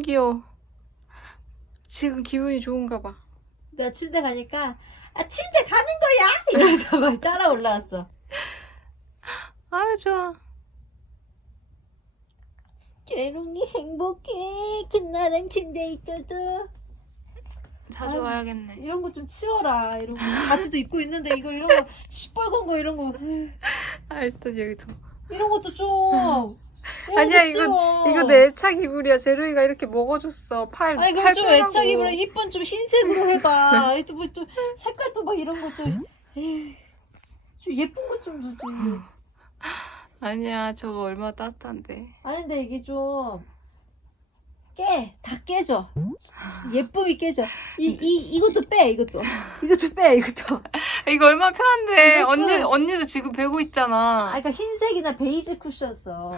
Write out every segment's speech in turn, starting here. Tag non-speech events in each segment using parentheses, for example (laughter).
너무 귀여워. 지금 기분이 좋은가 봐. 나 침대 가니까 아 침대 가는 거야 이러면서 막 따라 올라왔어. 아 좋아. 재롱이 행복해. 그날은 침대 있어도. 자주 아유. 와야겠네. 이런 거 좀 치워라. 이런 거 바지도 입고 있는데 이거 이런 거 시뻘건 거 이런 거 아 일단 여기 둬. 이런 것도 좀. 아니야 거 이거 치워. 이거 내 애착 이불이야. 제로이가 이렇게 먹어줬어. 팔. 아 이거 팔좀 빼라고. 애착 입으라 이쁜 좀 흰색으로 해봐. (laughs) 또뭐또 색깔도 막 이런 것도 에이, 좀 예쁜 것 좀 주지. 아니야 저거 얼마나 따뜻한데. 아니 근데 이게 좀 깨, 다 깨져. 예쁨이 깨져. 이, 이, 이것도 빼, 이것도. 이것도 빼, 이것도. 이거 얼마나 편한데. 이것도- 언니 언니도 지금 베고 있잖아. 아, 그러니까 흰색이나 베이지 쿠션 써. 어?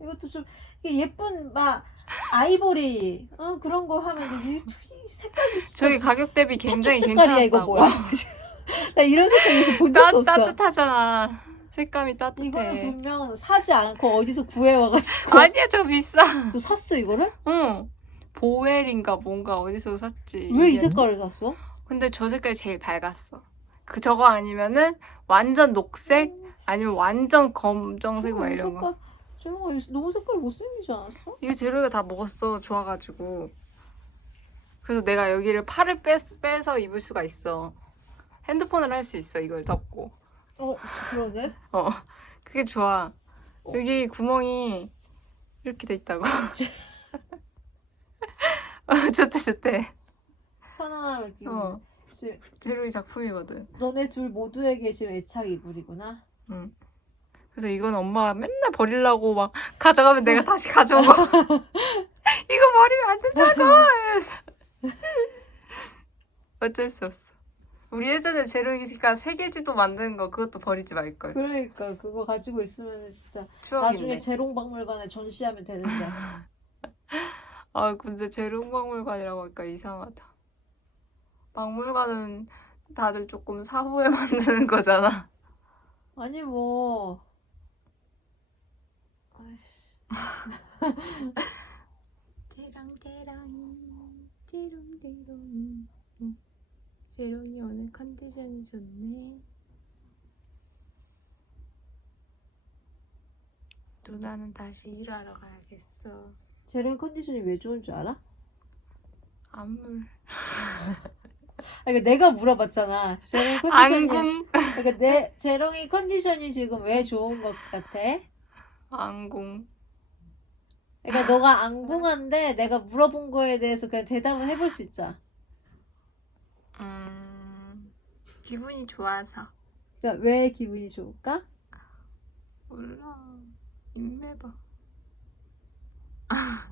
이것도 좀 이게 예쁜 막 아이보리 어, 그런 거 하면 되지. 이 색깔도 진짜 저기 가격 대비 굉장히 색깔이야 괜찮다고. 이거 뭐야? (laughs) 나 이런 색깔 이제 본 따, 적도 없어. 따뜻하잖아. 색감이 따뜻해. 이거는 분명 사지 않고 어디서 구해 와가지고 아니야 저거 비싸. 너 샀어 이거를? 응. 보웰인가 뭔가 어디서 샀지. 왜 이 이게. 색깔을 샀어? 근데 저 색깔이 제일 밝았어. 그 저거 아니면은 완전 녹색 아니면 완전 검정색 막 이런 거. 거 너무 색깔 못생기지 않았어? 이거 재료가 다 먹었어. 좋아가지고. 그래서 내가 여기를 팔을 빼, 빼서 입을 수가 있어. 핸드폰을 할 수 있어. 이걸 덮고. 어 그러네. (laughs) 어. 그게 좋아. 어. 여기 구멍이 이렇게 돼 있다고. (laughs) 어, 좋대 좋대. 끼고. 어. 제로이 작품이거든. 너네 둘 모두에게 지금 애착 이불이구나. 응. 그래서 이건 엄마가 맨날 버리려고 막 가져가면 내가 다시 가져오고 (laughs) 이거 버리면 안 된다고 이러면서 (laughs) 어쩔 수 없어. 우리 예전에 제로이가 세계지도 만드는 거 그것도 버리지 말걸. 그러니까 그거 가지고 있으면 진짜 추억인데. 나중에 재롱 박물관에 전시하면 되는데. (laughs) 아 근데 재롱 박물관이라고 하니까 이상하다. 박물관은 다들 조금 사후에 (laughs) 만드는 거잖아. 아니 뭐. 아이씨. 대랑대랑이 대롱대롱이 재롱이 오늘 컨디션이 좋네 누나는 다시 일하러 가야겠어 재롱 컨디션이 왜 좋은 줄 알아? 안물 아, (laughs) 그러니까 내가 물어봤잖아. 재롱 컨디션이. 안궁 그러니까 내 재롱이 컨디션이 지금 왜 좋은 것 같아? 안궁 그러니까 너가 앙궁한데 내가 물어본 거에 대해서 그냥 대답을 해볼 수 있잖아. 음 기분이 좋아서 그러니까 왜 기분이 좋을까? 몰라 인매봐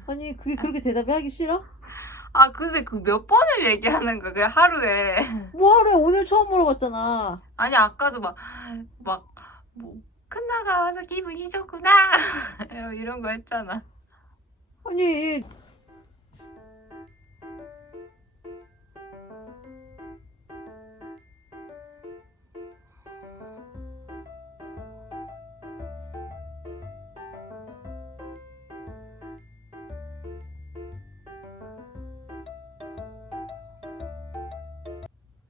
아니 그게 그렇게 대답을 하기 싫어? 아 근데 그 몇 번을 얘기하는 거야 그냥 하루에 뭐 하루에 오늘 처음 물어봤잖아. 아니 아까도 막막뭐 큰나가 와서 기분이 좋구나 (laughs) 이런 거 했잖아. 아니